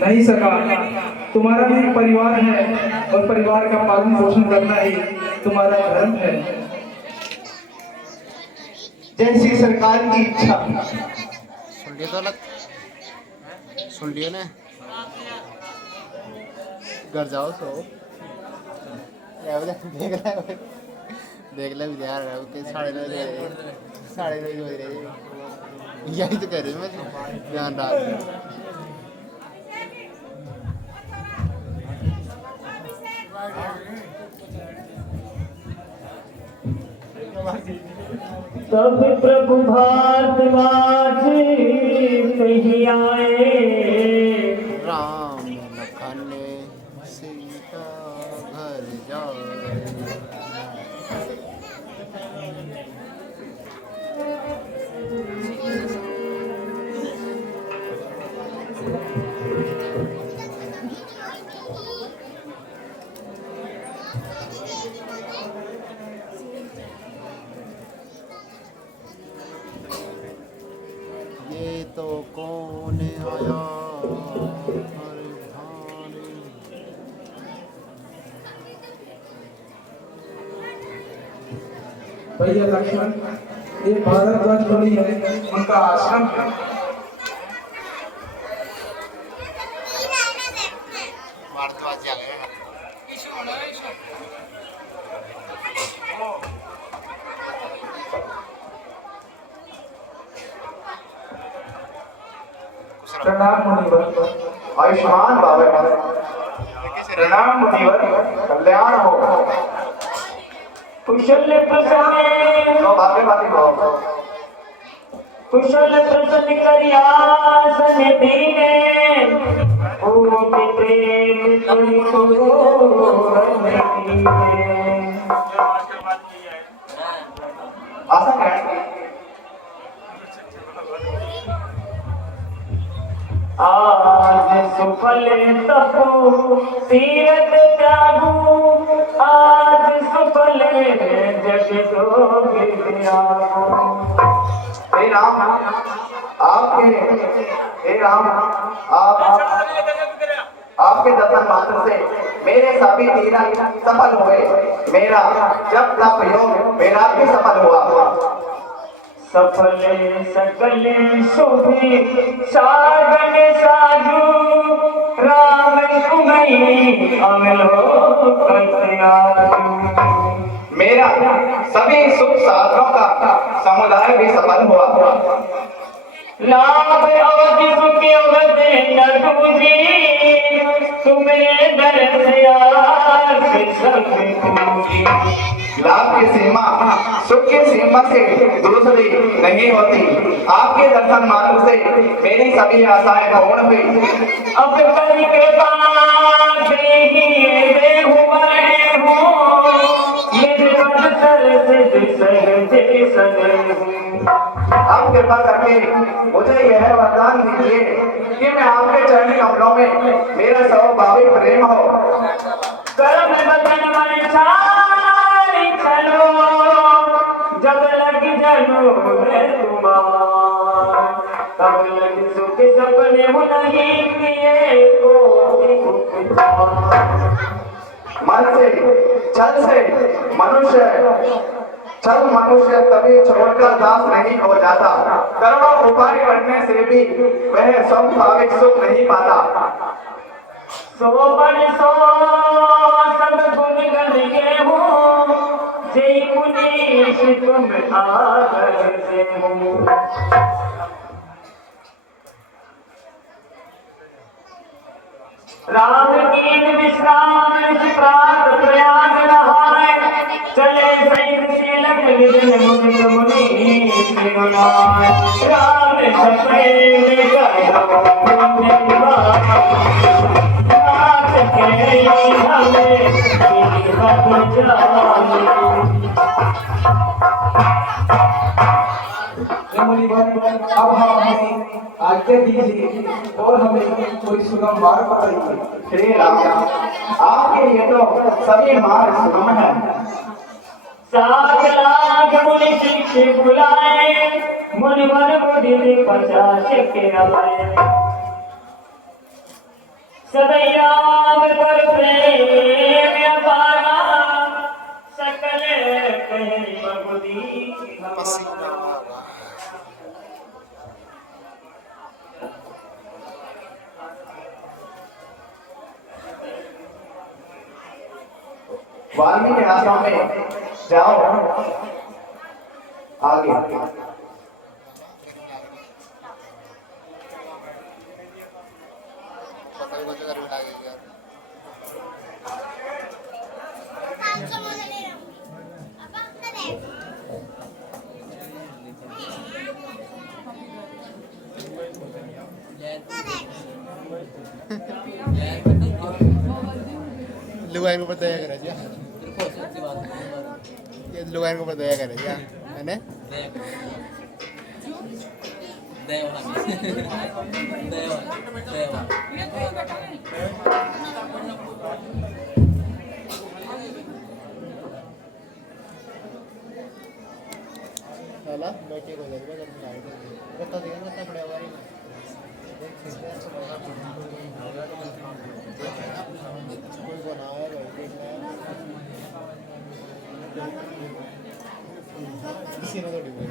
नहीं सका। तुम्हारा भी परिवार है और परिवार का पालन पोषण करना ही तुम्हारा धर्म है। जैसी सरकार की इच्छा। सुन लिया तो अलग सुन लिया ना। घर जाओ सो देख ले यार के 9:30 बज रहे यही तो कह रही हूँ मैं ध्यान रख। तब प्रभु भारद्वाज कहीं आए, राम लखन सीता घर जाए। ये तो कौन आया हर भारी। भैया लक्ष्मण, ये भारद्वाज मुनि है, उनका आश्रम है। भारद्वाज आ गए। प्रणाम मुनिवर। आयुष्मान बाबा। प्रणाम मुनिवर, कल्याण हो। कुशल प्रसन्न सौभाग्यवती हो। कुशल प्रसन्न करियासन दीने, पूज प्रेम तुमको आसन ग्रहण कीजिए। आज सुफल तपो तीरथ त्यागू, आज सुफल जग जोग त्यागू। हे राम, आपके दर्शन मात्र से मेरे सभी तीरथ सफल हुए। मेरा जब तप योग मेरा भी सफल हुआ। सफल सकल शुभे सागन साजू, राम तुम्हें अवलोकन। मेरा सभी सुख साधनों का समुदाय भी सफल हुआ। लाभ अवधि सुख अवधि न दूजी, तुम्हें दर्श आस सब पूजी। लाभ की सीमा सुख की सीमा से दूसरी नहीं होती। आपके दर्शन मात्र से मेरी सभी आशाएं पूर्ण हुई। अब कर कृपा आप कृपा करके मुझे यह वरदान दीजिए कि मैं आपके चरण कमलों में मेरा स्वाभाविक प्रेम हो। कर्म बदन मन सारी चलो, जब लग जनो मैं तुम्हार, तब लग सुख सपने हो नहीं किए को मन से छल मनुष्य कभी छोड़कर दास नहीं हो जाता। करोड़ों उपाय करने से भी वह स्वाभाविक सुख नहीं पाता। सो पर सो सब गुण गण के हो, जय मुनीश तुम आकर से हो। राम कीन विश्राम प्रात प्रयाग नहाय, चले सैद शीलक निधन मुनि मुनि सिरुनाय। राम सप्रेम गयो नाथ के हमें जीवन जाने। अब हमें आज्ञा दीजिए और हमें कोई सुगम मार्ग बताइए। श्री राम, आपके लिए तो सभी मार्ग सुगम है। 7 लाख मुनि शिष्य बुलाए, मुनि मन बुद्धि 50 के रवाए। सदै राम पर प्रेम अपारा सकल कहे बगुदी पसीना बाबा वाल्मीकि आश्रम में जाओ आगे। पकड़ को जगह लगेगा lugayan ko pa daya ka na siya. Lugayan ko pa daya ka na siya. Ano? Salah, बैठे को देखो जब गाड़ी को बता देगा कितना बड़ा हुआ है कोई बनाया किसी ने तो डिबोल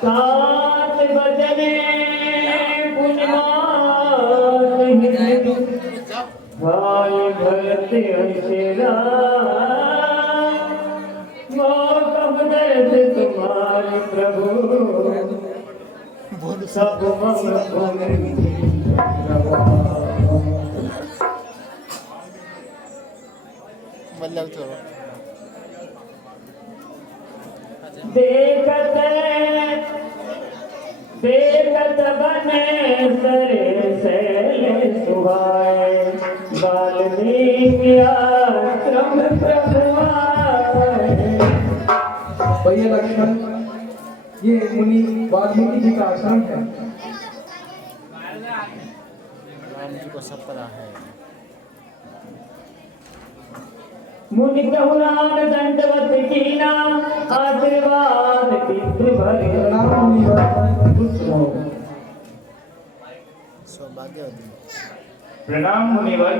सात बजने भाई भरते अंशेरा वो कब दर्द तुम्हारे प्रभु सब मम मतलब छोड़ो देखत देखत बने सरे सैल सुहाए वाल्मीकि आश्रम प्रभु आए। भैया लक्ष्मण, ये मुनि वाल्मीकि जी का आश्रम है। राम जी को सब पता है। मुनि कहलान दंडवत कीना आशीर्वाद पितृ भरे सौभाग्यवती प्रणाम मुनिवर।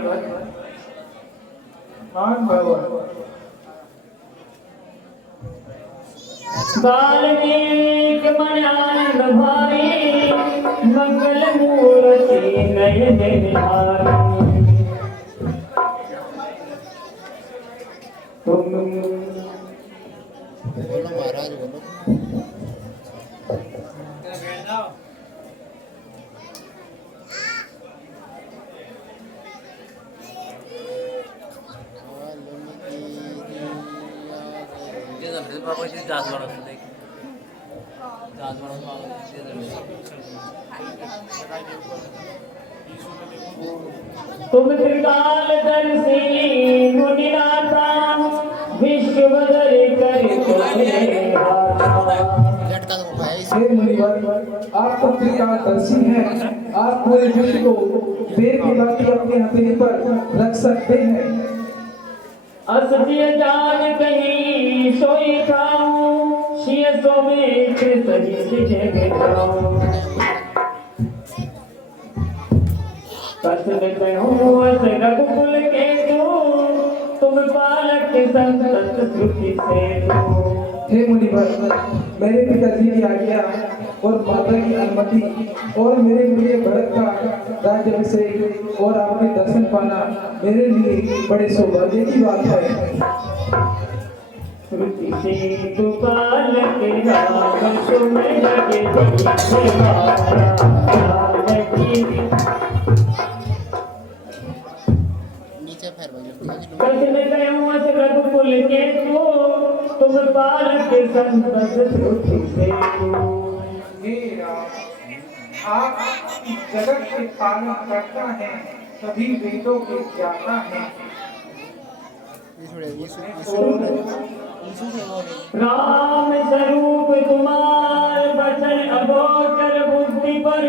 वाल्मीकि मन आनंद भाई मंगल मूर्ति नयन निहारी बोलो महाराज बोलो तुम त्रिकालदर्शी मुनिनाथा विश्वधर कर लटका दो भाई हे मुनिवर, आप तो त्रिकालदर्शी हैं। आप पूरे विश्व को देर की भांति अपने हथेली पर रख सकते हैं। असत्य जान कहीं सोई खाऊं शिय सोमेत सही सिझे खाऊं कसम कहूं अस रघुकुल के तुम बालक संतत श्रुति से हे मुनिवर, मेरे पिताजी की आज्ञा और माता की अनुमति और मेरे लिए भरत का राज्याभिषेक और आपके दर्शन पाना मेरे लिए बड़े सौभाग्य की बात है। श्रुति से तू बालक राम तुम लगे नीचे पैर बजो कसम कहूं अस रघुकुल के तुम बालक संतत श्रुति से हे राम, आप जगत के पालन करता है, सभी वेदों के ज्ञाता है। राम स्वरूप तुम्हार बचन अगोचर बुद्धि पर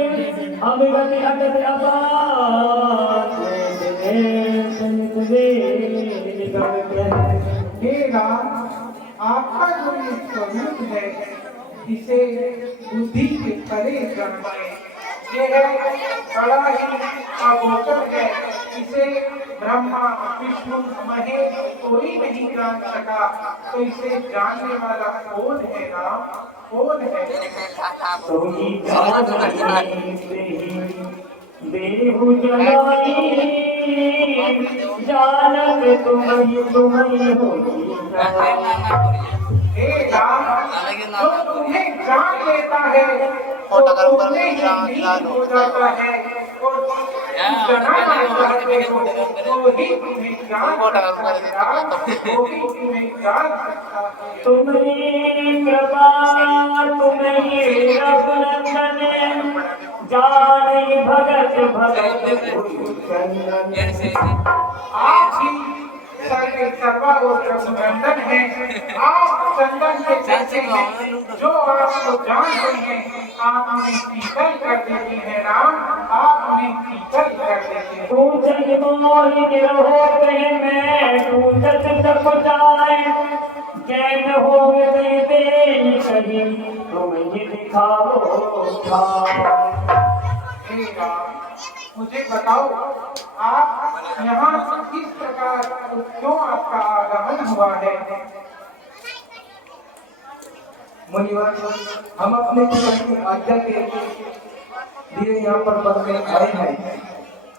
अवगति अगत अपार हे राम, आपका जो ये स्वरूप है इसे बुद्धि के परे जाने। ये है बड़ा ही अगोचर है, इसे ब्रह्मा विष्णु महेश कोई नहीं जान सका, तो इसे जानने वाला कौन है राम, कौन है? देहु जलाई जानत तुम्हें होगी। हे राम, जो तुम्हें जान लेता है तो तुम्हें ही लीन हो जाता है, और जनाना चाहते हो तो ही तुम्हें जान सकता है राम, वो ही तुम्हें जान सकता है। तुम्हें कृपा तुम्हें रघुनंदन जान भगत भगत आप ही सर्वे सर्वा और रघुनंदन हैं, आप चंदन के जैसे हैं, जो आपको जान रहे हैं आप उन्हें शीतल कर देते हैं राम, आप उन्हें शीतल कर देते हैं। पूजन मोहित रहो कहे मैं पूजत तप जाए, कैन हो गए देन कहीं तुम ही दिखाओ हे राम, मुझे बताओ आप यहाँ किस प्रकार क्यों आपका आगमन हुआ है? मुनिवर, हम अपने पिता की आज्ञा के लिए यहाँ पर वन में आए हैं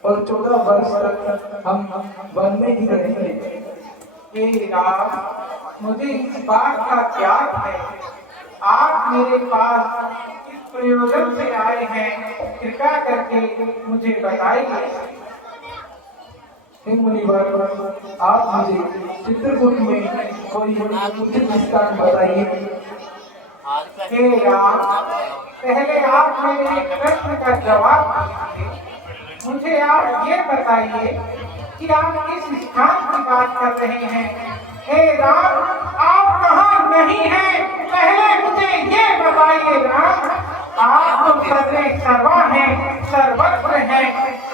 और 14 वर्ष तक हम वन में ही रहेंगे। हे राम, मुझे इस बात का ज्ञात है, आप मेरे पास किस प्रयोजन से आए हैं, कृपया करके मुझे बताइए। हे मुनिवर, आप मुझे चित्रकूट में कोई उचित स्थान बताइए। हे राम, पहले आप मेरे एक प्रश्न का जवाब दीजिए। मुझे आप ये बताइए कि आप किस स्थान की बात कर रहे हैं? हे राम, आप कहाँ नहीं हैं, पहले मुझे ये बताइए राम। आप तो सर्वे सर्वा हैं, सर्वत्र हैं,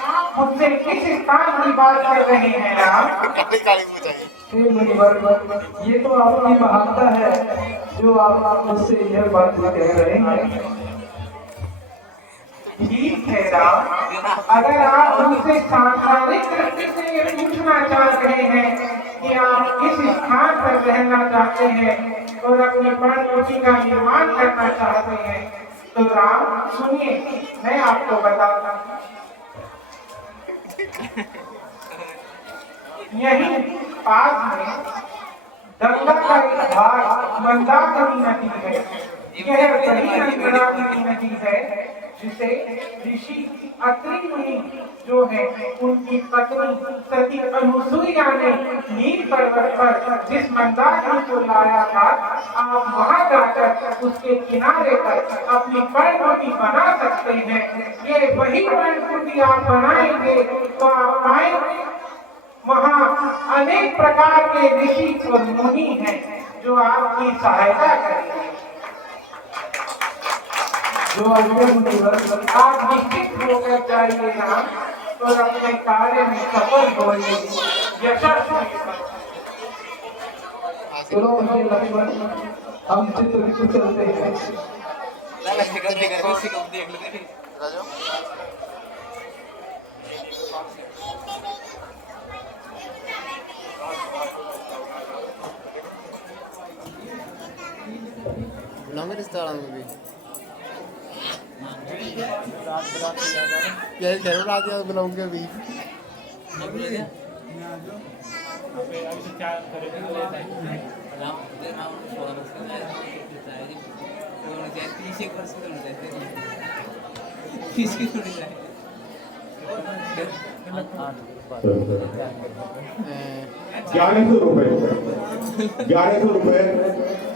आप मुझसे किस स्थान की बात कर रहे हैं राम? हे मुनिवर, ये तो आपकी महानता है जो आप मुझसे यह बात कह रहे हैं। ठीक है राम, अगर आप मुझसे सांसारिक दृष्टि से ये पूछना चाह रहे हैं कि आप किस स्थान पर रहना चाहते हैं और अपनी परम का निर्माण करना चाहते हैं, तो राम सुनिए, मैं आपको बताता हूँ। यही पास में गंगा का एक भाग मंदाकिनी नदी है। यह बड़ी मंदाकिनी नदी है जिसे ऋषि अत्रि मुनि जो है उनकी पत्नी सती अनुसुईया ने नील पर्वत पर जिस मंदाकिनी को लाया था, आप वहां जाकर उसके किनारे पर अपनी पर्णकुटी बना सकते हैं। ये वही पर्णकुटी आप बनाएंगे तो आप पाएंगे वहाँ अनेक प्रकार के ऋषि और मुनि हैं जो आपकी सहायता करेंगे। जो आप निश्चित होकर जाइए राम और अपने कार्य में सफल होइए, यशस्वी। चलो मुझे लक्ष्मण, हम चित्रकूट चलते हैं। बुलाऊंगे रिश्ता वालों को भी, यही कह रहा हूँ, बुलाऊंगे भी। ₹1100 ₹1100